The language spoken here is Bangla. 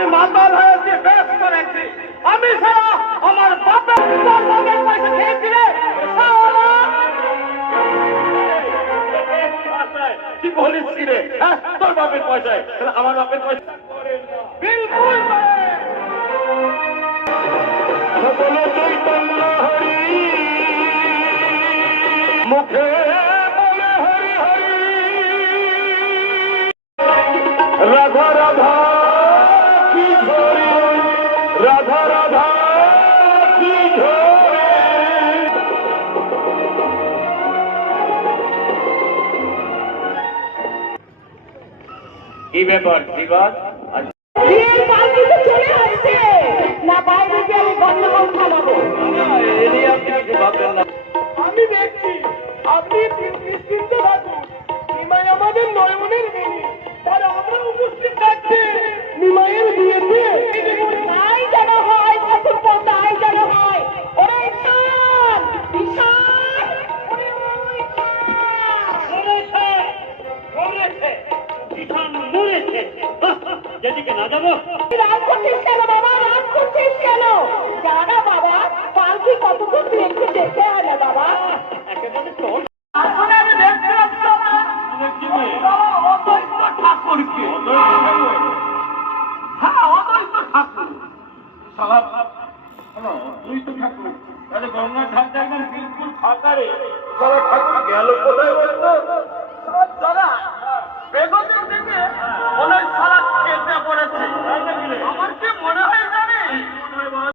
আমি মাতাল হয়েছি, বেশ করেছি। আমি ছাড়া আমার বাপের তোর বাপের পয়সা খেয়েছিলে। কি বলিস কি রে? হ্যাঁ, তোর বাপের পয়সায় আমার বাপের পয়সা বিলকুল বলে চৈতন্য হরি মুখে বলে হরি হরি রাধা রাধা কি ঝরে রাধা রাধা কি ঝরে। কি ব্যাপার দিবাস? চলে আসছে না, বাইরে গিয়ে আমি গন্ডগোল খাওয়াবো। আমি দেখছি আপনি নিশ্চিন্ত থাকুন। নিমাই আমাদের নয়নের মেয়ে, আর আমরা উপস্থিত থাকছে নিমাইয়ের বিয়েতে। তাই যেন হয় ঠাকুর, তাই যেন হয়। ওরে ঈশান, ঈশান, ওরে যেদিকে না যাবো। রাগ করছিস কেন বাবা, রাগ করছিস কেন? জানা বাবা, পালকি কতক্ষণ দেখে দেখে হয় না বাবা। আসলে আমি দেখছিলাম অদ্বৈত ঠাকুরকে। হ্যাঁ, অদ্বৈত ঠাকুর। অদ্বৈত ঠাকুর তাহলে গঙ্গার ধার জায়গার বিলকুল ফাঁকা রে। সারা ঠাকুর গেল কোথায় বলতো? দাদা বেগতিক থেকে অনেক সারা কেটে পড়েছে। আমার কি মনে হয় না